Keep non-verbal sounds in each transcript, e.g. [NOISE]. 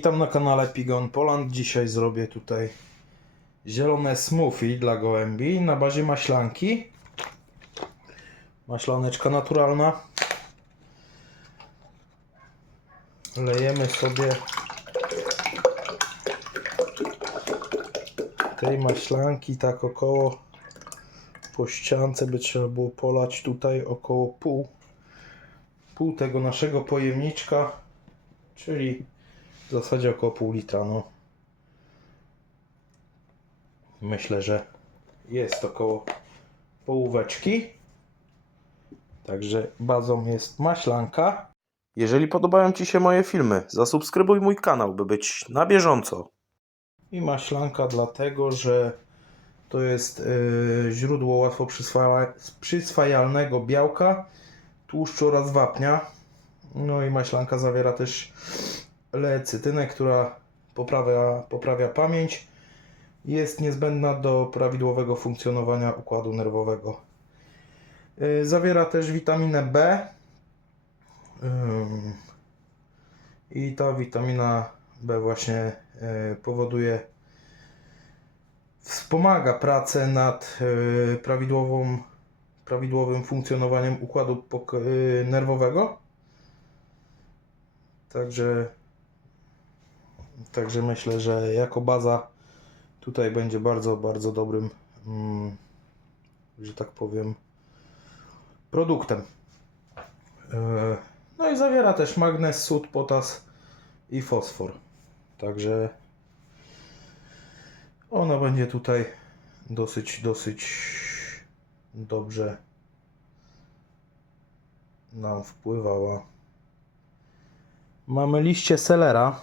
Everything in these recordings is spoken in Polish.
Witam na kanale Pigon Poland. Dzisiaj zrobię tutaj zielone smoothie dla gołębi na bazie maślanki. Maślaneczka naturalna. Lejemy sobie tej maślanki tak około po ściance by trzeba było polać tutaj około pół pół tego naszego pojemniczka czyli w zasadzie około pół litra no. Myślę, że jest około połóweczki. Także bazą jest maślanka. Jeżeli podobają Ci się moje filmy zasubskrybuj mój kanał by być na bieżąco. I maślanka dlatego, że to jest y, źródło łatwo przyswaja- przyswajalnego białka, tłuszczu oraz wapnia. No i maślanka zawiera też lecytynę, która poprawia, poprawia pamięć. Jest niezbędna do prawidłowego funkcjonowania układu nerwowego. Y, zawiera też witaminę B. Ym, I ta witamina B właśnie y, powoduje wspomaga pracę nad prawidłową, prawidłowym funkcjonowaniem układu nerwowego. Także, także myślę, że jako baza tutaj będzie bardzo, bardzo dobrym, mm, że tak powiem, produktem. E, No i zawiera też magnez, sód, potas i fosfor. Także ona będzie tutaj dosyć, dosyć dobrze nam wpływała. Mamy liście selera.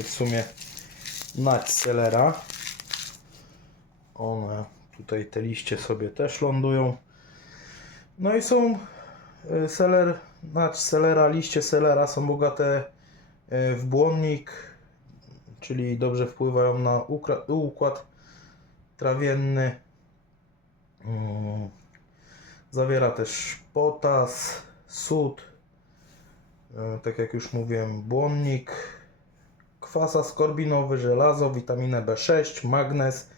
W sumie nać selera. One tutaj te liście sobie też lądują. No i są y, seler, nacz selera, liście selera są bogate y, w błonnik, czyli dobrze wpływają na układ trawienny. Mm. Zawiera też potas, sód, y, tak jak już mówiłem, błonnik, kwas askorbinowy, żelazo, witaminę B6, magnez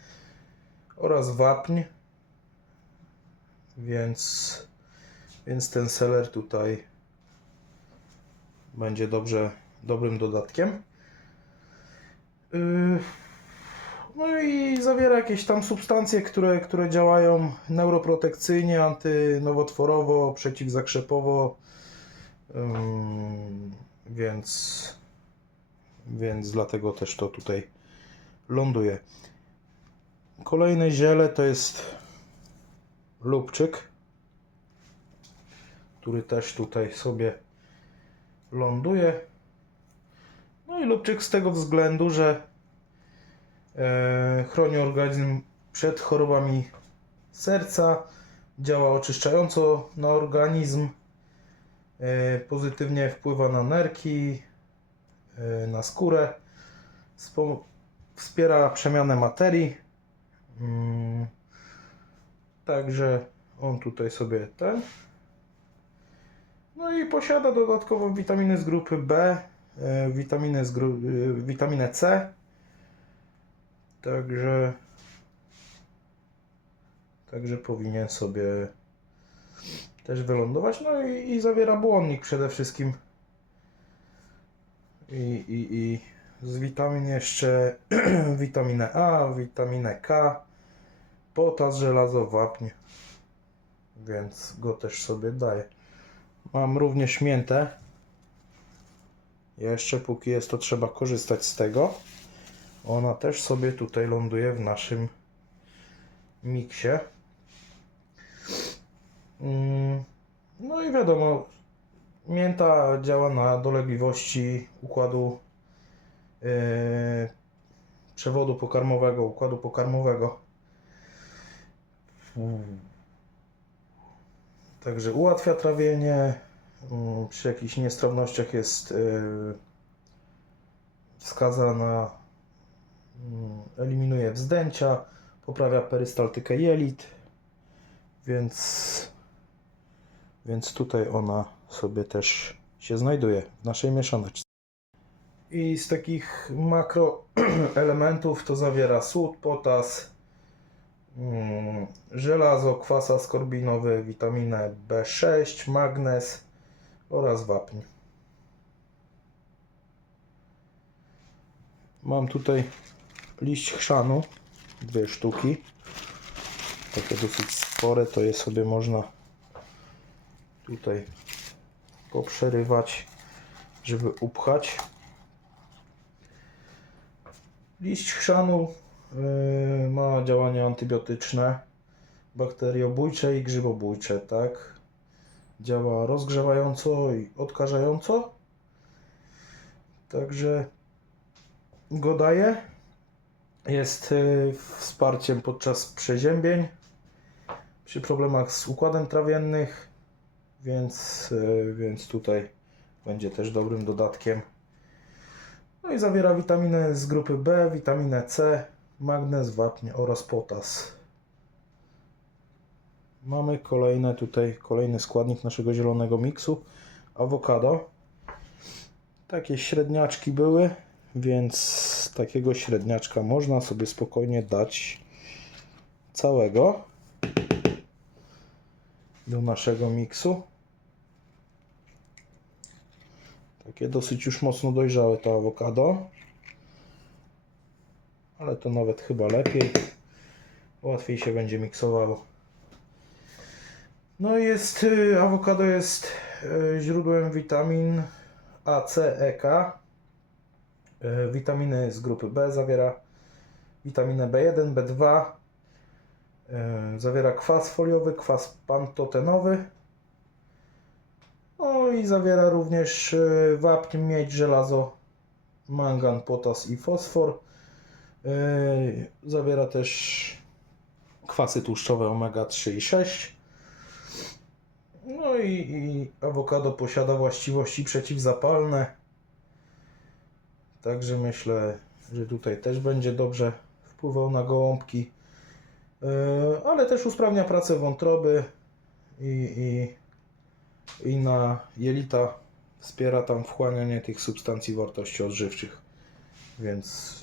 oraz wapń. Więc więc ten seler tutaj będzie dobrze, dobrym dodatkiem. Yy, No i zawiera jakieś tam substancje, które, które działają neuroprotekcyjnie, antynowotworowo, przeciwzakrzepowo. Więc, więc dlatego też to tutaj ląduje. Kolejne ziele to jest lubczyk który też tutaj sobie ląduje. No i lubczyk z tego względu, że e, chroni organizm przed chorobami serca, działa oczyszczająco na organizm, e, pozytywnie wpływa na nerki, na skórę, wspiera przemianę materii. Mm, także on tutaj sobie ten no i posiada dodatkowo witaminy z grupy B, e, witaminy z gru, e, witaminę C. Także także powinien sobie też wylądować. No i, i zawiera błonnik przede wszystkim. I, i, i z witamin jeszcze [CLEARS THROAT] witaminę A, witaminę K, potas, żelazo, wapń. Więc go też sobie daję. Mam również miętę. Jeszcze póki jest to trzeba korzystać z tego. Ona też sobie tutaj ląduje w naszym miksie. Mm, No i wiadomo, mięta działa na dolegliwości układu yy, przewodu pokarmowego, układu pokarmowego. Także ułatwia trawienie. mm, Przy jakichś niestrawnościach jest yy, wskazana, mm, eliminuje wzdęcia, poprawia perystaltykę jelit, więc Więc tutaj ona sobie też się znajduje w naszej mieszaneczce. I z takich makro [CLEARS THROAT] elementów to zawiera sód, potas, mm, żelazo, kwas askorbinowy, witaminę B6, magnez oraz wapń. Mam tutaj liść chrzanu, dwie sztuki. Takie dosyć spore, to je sobie można tutaj poprzerywać, żeby upchać. Liść chrzanu yy, ma działanie antybiotyczne, bakteriobójcze i grzybobójcze, tak? Działa rozgrzewająco i odkażająco. Także go daje. Jest yy, wsparciem podczas przeziębień, przy problemach z układem trawiennych, więc, yy, więc tutaj będzie też dobrym dodatkiem. No i zawiera witaminy z grupy B, witaminę C, magnez, wapń oraz potas. Mamy kolejne tutaj, kolejny składnik naszego zielonego miksu, awokado. Takie średniaczki były, więc takiego średniaczka można sobie spokojnie dać całego do naszego miksu. Takie dosyć już mocno dojrzałe to awokado. Ale to nawet chyba lepiej. Łatwiej się będzie miksowało. No jest, y, awokado jest y, źródłem witamin A, C, E, K. Y, Witaminy z grupy B zawiera witaminę B1, B2. y, Zawiera kwas foliowy, kwas pantotenowy. No i zawiera również y, wapń, miedź, żelazo, mangan, potas i fosfor. Y, Zawiera też kwasy tłuszczowe omega 3 i 6. No i, i awokado posiada właściwości przeciwzapalne. Także myślę, że tutaj też będzie dobrze wpływał na gołąbki. Y, Ale też usprawnia pracę wątroby i, i i na jelita wspiera tam wchłanianie tych substancji wartości odżywczych. Więc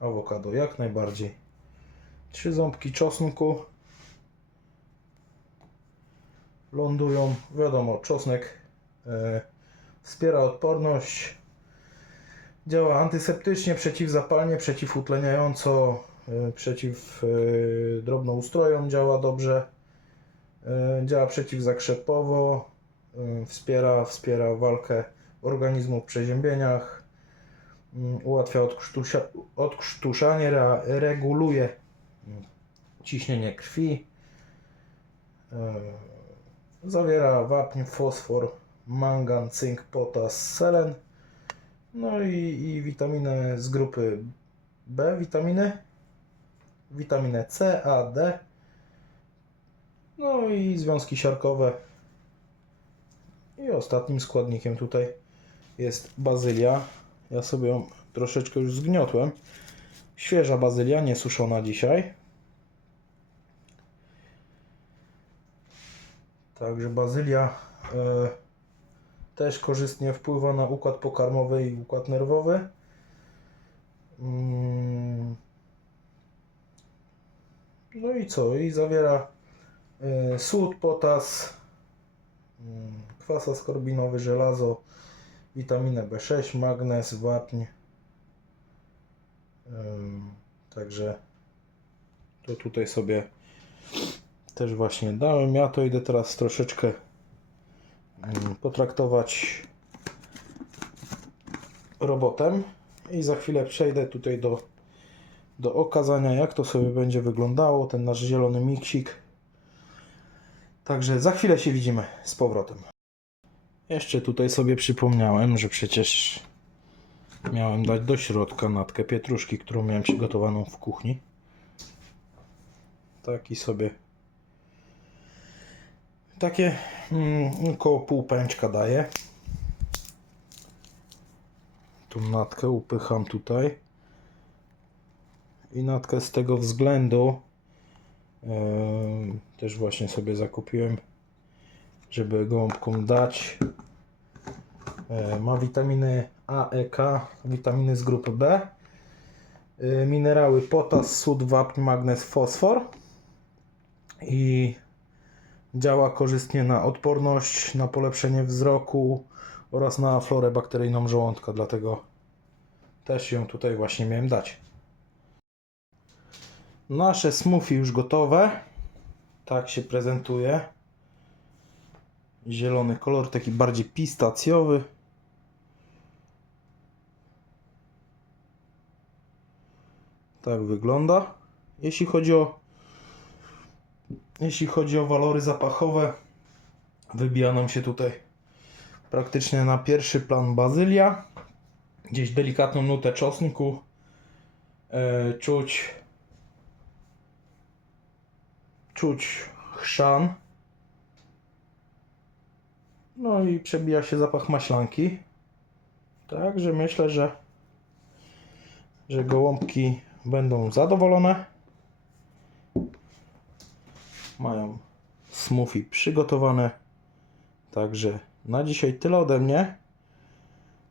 awokado jak najbardziej. Trzy ząbki czosnku lądują. Wiadomo, czosnek e, wspiera odporność. Działa antyseptycznie, przeciwzapalnie, przeciwutleniająco, e, przeciw e, drobnoustrojom działa dobrze. E, Działa przeciwzakrzepowo, wspiera, wspiera walkę organizmu w przeziębieniach, mm, ułatwia odkrztuszanie, re, reguluje mm, ciśnienie krwi, y, zawiera wapń, fosfor, mangan, cynk, potas, selen, no i, i witaminę z grupy B, witaminy, witaminę C, A, D, no i związki siarkowe. I ostatnim składnikiem tutaj jest bazylia. Ja sobie ją troszeczkę już zgniotłem. Świeża bazylia, nie suszona dzisiaj. Także bazylia e, też korzystnie wpływa na układ pokarmowy i układ nerwowy. Mm. No i co? I zawiera e, sód, potas, mm, kwas askorbinowy, żelazo, witaminę B6, magnez, wapń. Także to tutaj sobie też właśnie dałem. Ja to idę teraz troszeczkę potraktować robotem i za chwilę przejdę tutaj do, do okazania jak to sobie będzie wyglądało ten nasz zielony miksik. Także za chwilę się widzimy z powrotem. Jeszcze tutaj sobie przypomniałem, że przecież miałem dać do środka natkę pietruszki, którą miałem przygotowaną w kuchni. Taki sobie takie mm, około pół pęczka daję. Tu natkę upycham tutaj. I natkę z tego względu em, też właśnie sobie zakupiłem żeby gołąbkom dać. E, Ma witaminy A, E, K, witaminy z grupy B, e, minerały potas, sód, wapń, magnez, fosfor i działa korzystnie na odporność, na polepszenie wzroku oraz na florę bakteryjną żołądka, dlatego też ją tutaj właśnie miałem dać. Nasze smoothie już gotowe. Tak się prezentuje. Zielony kolor, taki bardziej pistacjowy. Tak wygląda. Jeśli chodzi o jeśli chodzi o walory zapachowe, wybija nam się tutaj praktycznie na pierwszy plan bazylia. Gdzieś delikatną nutę czosnku. E, czuć czuć chrzan. No i przebija się zapach maślanki. Także myślę, że, że gołąbki będą zadowolone. Mają smoothie przygotowane. Także na dzisiaj tyle ode mnie.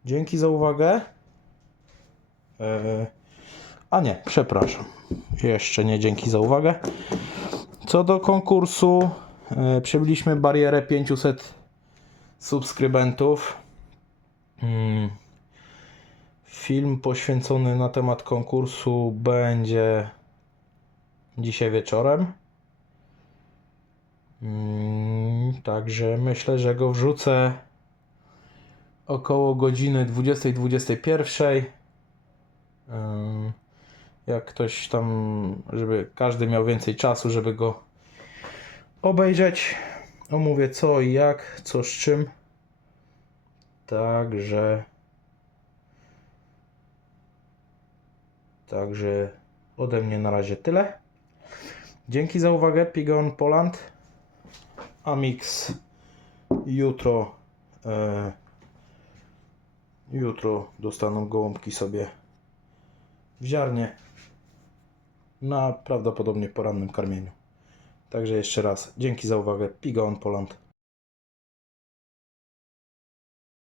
Dzięki za uwagę. Eee, a nie, przepraszam. Jeszcze nie dzięki za uwagę. Co do konkursu, e, przebiliśmy barierę 500 subskrybentów. Mm. Film poświęcony na temat konkursu będzie dzisiaj wieczorem. Mm, Także myślę, że go wrzucę około godziny 20-21. Ym, Jak ktoś tam, żeby każdy miał więcej czasu, żeby go obejrzeć. Omówię co i jak, co z czym. Także. Także ode mnie na razie tyle. Dzięki za uwagę, Pigon Poland. Amix jutro. E, jutro dostaną gołąbki sobie w ziarnie na prawdopodobnie porannym karmieniu. Także jeszcze raz dzięki za uwagę. Pigon Poland.